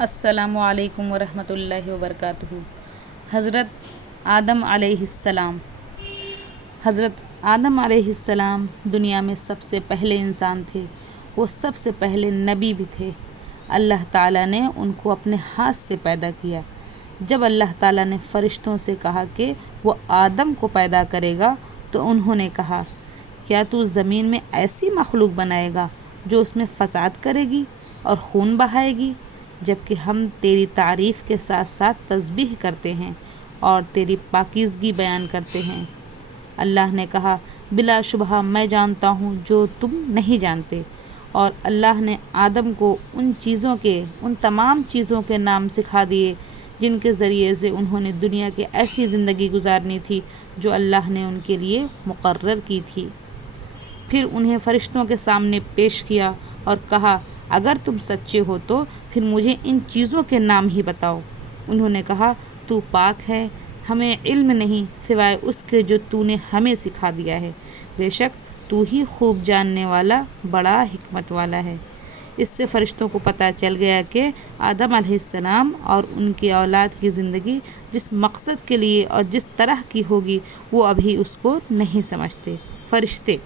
السلام علیکم ورحمۃ اللہ وبرکاتہ۔ حضرت آدم علیہ السلام حضرت آدم علیہ السلام دنیا میں سب سے پہلے انسان تھے۔ وہ سب سے پہلے نبی بھی تھے۔ اللہ تعالیٰ نے ان کو اپنے ہاتھ سے پیدا کیا۔ جب اللہ تعالیٰ نے فرشتوں سے کہا کہ وہ آدم کو پیدا کرے گا تو انہوں نے کہا، کیا تو زمین میں ایسی مخلوق بنائے گا جو اس میں فساد کرے گی اور خون بہائے گی، جبکہ ہم تیری تعریف کے ساتھ ساتھ تسبیح کرتے ہیں اور تیری پاکیزگی بیان کرتے ہیں۔ اللہ نے کہا، بلا شبہ میں جانتا ہوں جو تم نہیں جانتے، اور اللہ نے آدم کو ان تمام چیزوں کے نام سکھا دیے جن کے ذریعے سے انہوں نے دنیا کی ایسی زندگی گزارنی تھی جو اللہ نے ان کے لیے مقرر کی تھی۔ پھر انہیں فرشتوں کے سامنے پیش کیا اور کہا، اگر تم سچے ہو تو پھر مجھے ان چیزوں کے نام ہی بتاؤ۔ انہوں نے کہا، تو پاک ہے، ہمیں علم نہیں سوائے اس کے جو تو نے ہمیں سکھا دیا ہے، بے شک تو ہی خوب جاننے والا بڑا حکمت والا ہے۔ اس سے فرشتوں کو پتہ چل گیا کہ آدم علیہ السلام اور ان کی اولاد کی زندگی جس مقصد کے لیے اور جس طرح کی ہوگی وہ ابھی اس کو نہیں سمجھتے۔ فرشتے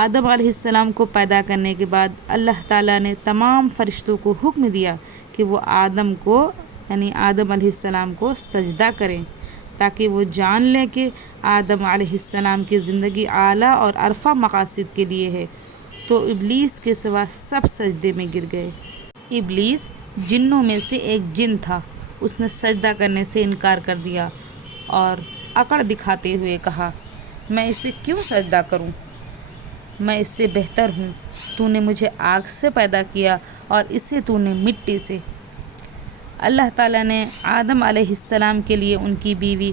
آدم علیہ السلام کو پیدا کرنے کے بعد اللہ تعالیٰ نے تمام فرشتوں کو حکم دیا کہ وہ آدم علیہ السلام کو سجدہ کریں، تاکہ وہ جان لیں کہ آدم علیہ السلام کی زندگی اعلیٰ اور عرفہ مقاصد کے لیے ہے۔ تو ابلیس کے سوا سب سجدے میں گر گئے۔ ابلیس جنوں میں سے ایک جن تھا، اس نے سجدہ کرنے سے انکار کر دیا اور اکڑ دکھاتے ہوئے کہا، میں اسے کیوں سجدہ کروں؟ میں اس سے بہتر ہوں۔ تو نے مجھے آگ سے پیدا کیا اور اسے تو نے مٹی سے۔ اللہ تعالیٰ نے آدم علیہ السلام کے لیے ان کی بیوی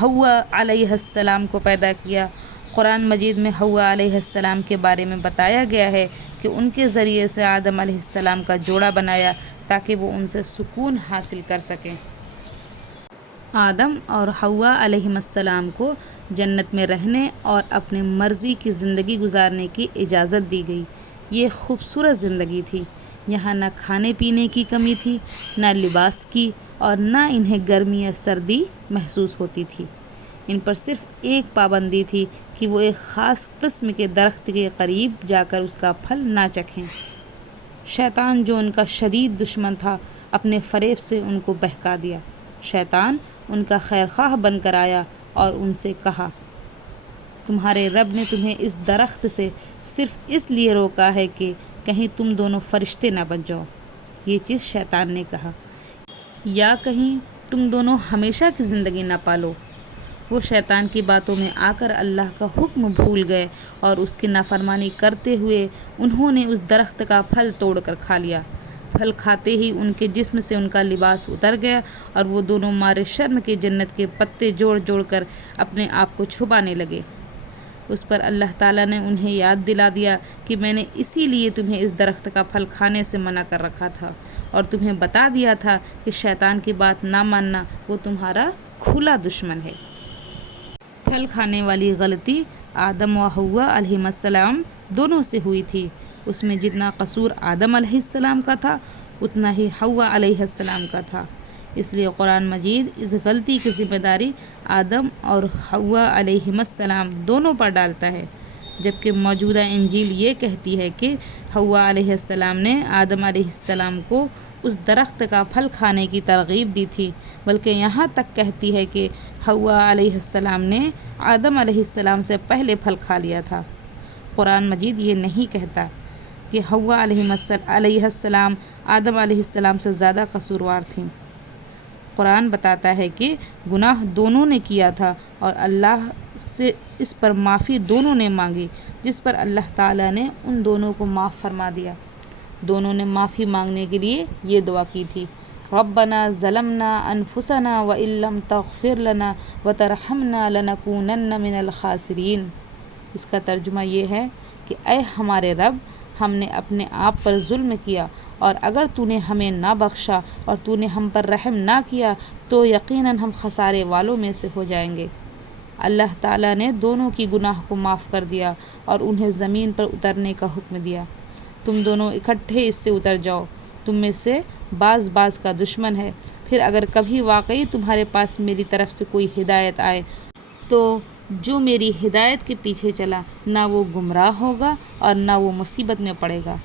حوا علیہ السلام کو پیدا کیا۔ قرآن مجید میں حوا علیہ السلام کے بارے میں بتایا گیا ہے کہ ان کے ذریعے سے آدم علیہ السلام کا جوڑا بنایا تاکہ وہ ان سے سکون حاصل کر سکیں۔ آدم اور حوا علیہ السلام کو جنت میں رہنے اور اپنے مرضی کی زندگی گزارنے کی اجازت دی گئی۔ یہ خوبصورت زندگی تھی۔ یہاں نہ کھانے پینے کی کمی تھی، نہ لباس کی، اور نہ انہیں گرمی یا سردی محسوس ہوتی تھی۔ ان پر صرف ایک پابندی تھی کہ وہ ایک خاص قسم کے درخت کے قریب جا کر اس کا پھل نہ چکھیں۔ شیطان جو ان کا شدید دشمن تھا، اپنے فریب سے ان کو بہکا دیا۔ شیطان ان کا خیرخواہ بن کر آیا اور ان سے کہا، تمہارے رب نے تمہیں اس درخت سے صرف اس لیے روکا ہے کہ کہیں تم دونوں فرشتے نہ بن جاؤ۔ یہ چیز شیطان نے کہا، یا کہیں تم دونوں ہمیشہ کی زندگی نہ پالو۔ وہ شیطان کی باتوں میں آ کر اللہ کا حکم بھول گئے اور اس کی نافرمانی کرتے ہوئے انہوں نے اس درخت کا پھل توڑ کر کھا لیا۔ پھل کھاتے ہی ان کے جسم سے ان کا لباس اتر گیا اور وہ دونوں مارے شرم کے جنت کے پتے جوڑ جوڑ کر اپنے آپ کو چھپانے لگے۔ اس پر اللہ تعالیٰ نے انہیں یاد دلا دیا کہ میں نے اسی لیے تمہیں اس درخت کا پھل کھانے سے منع کر رکھا تھا اور تمہیں بتا دیا تھا کہ شیطان کی بات نہ ماننا، وہ تمہارا کھلا دشمن ہے۔ پھل کھانے والی غلطی آدم و حوا علیہ السلام دونوں سے ہوئی تھی۔ اس میں جتنا قصور آدم علیہ السلام کا تھا اتنا ہی حوا علیہ السلام کا تھا۔ اس لیے قرآن مجید اس غلطی کی ذمہ داری آدم اور حوا علیہ السلام دونوں پر ڈالتا ہے، جبکہ موجودہ انجیل یہ کہتی ہے کہ حوا علیہ السلام نے آدم علیہ السلام کو اس درخت کا پھل کھانے کی ترغیب دی تھی، بلکہ یہاں تک کہتی ہے کہ حوا علیہ السلام نے آدم علیہ السلام سے پہلے پھل کھا لیا تھا۔ قرآن مجید یہ نہیں کہتا کہ حوا علیہ السلام آدم علیہ السلام سے زیادہ قصوروار تھیں۔ قرآن بتاتا ہے کہ گناہ دونوں نے کیا تھا اور اللہ سے اس پر معافی دونوں نے مانگی، جس پر اللہ تعالیٰ نے ان دونوں کو معاف فرما دیا۔ دونوں نے معافی مانگنے کے لیے یہ دعا کی تھی، ربنا ظلمنا انفسنا وان لم تغفر لنا وترحمنا لنکونن من الخاسرین۔ اس کا ترجمہ یہ ہے کہ اے ہمارے رب، ہم نے اپنے آپ پر ظلم کیا، اور اگر تو نے ہمیں نہ بخشا اور تو نے ہم پر رحم نہ کیا تو یقیناً ہم خسارے والوں میں سے ہو جائیں گے۔ اللہ تعالیٰ نے دونوں کی گناہ کو معاف کر دیا اور انہیں زمین پر اترنے کا حکم دیا۔ تم دونوں اکٹھے اس سے اتر جاؤ۔ تم میں سے بعض کا دشمن ہے۔ پھر اگر کبھی واقعی تمہارے پاس میری طرف سے کوئی ہدایت آئے تو جو میری ہدایت کے پیچھے چلا نہ وہ گمراہ ہوگا اور نہ وہ مصیبت میں پڑے گا۔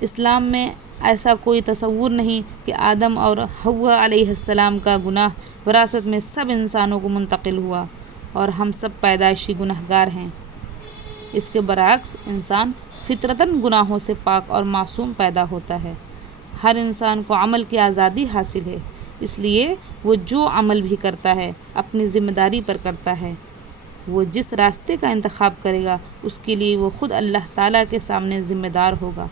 اسلام میں ایسا کوئی تصور نہیں کہ آدم اور حوا علیہ السلام کا گناہ وراثت میں سب انسانوں کو منتقل ہوا اور ہم سب پیدائشی گنہگار ہیں۔ اس کے برعکس انسان فطرتاً گناہوں سے پاک اور معصوم پیدا ہوتا ہے۔ ہر انسان کو عمل کی آزادی حاصل ہے، اس لیے وہ جو عمل بھی کرتا ہے اپنی ذمہ داری پر کرتا ہے۔ وہ جس راستے کا انتخاب کرے گا اس کے لیے وہ خود اللہ تعالیٰ کے سامنے ذمہ دار ہوگا۔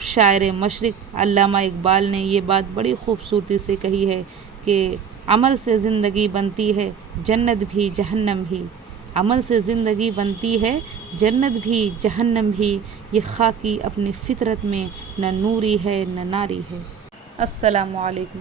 شاعر مشرق علامہ اقبال نے یہ بات بڑی خوبصورتی سے کہی ہے کہ عمل سے زندگی بنتی ہے جنت بھی جہنم بھی، عمل سے زندگی بنتی ہے جنت بھی جہنم بھی، یہ خاکی اپنی فطرت میں نہ نوری ہے نہ ناری ہے۔ السلام علیکم۔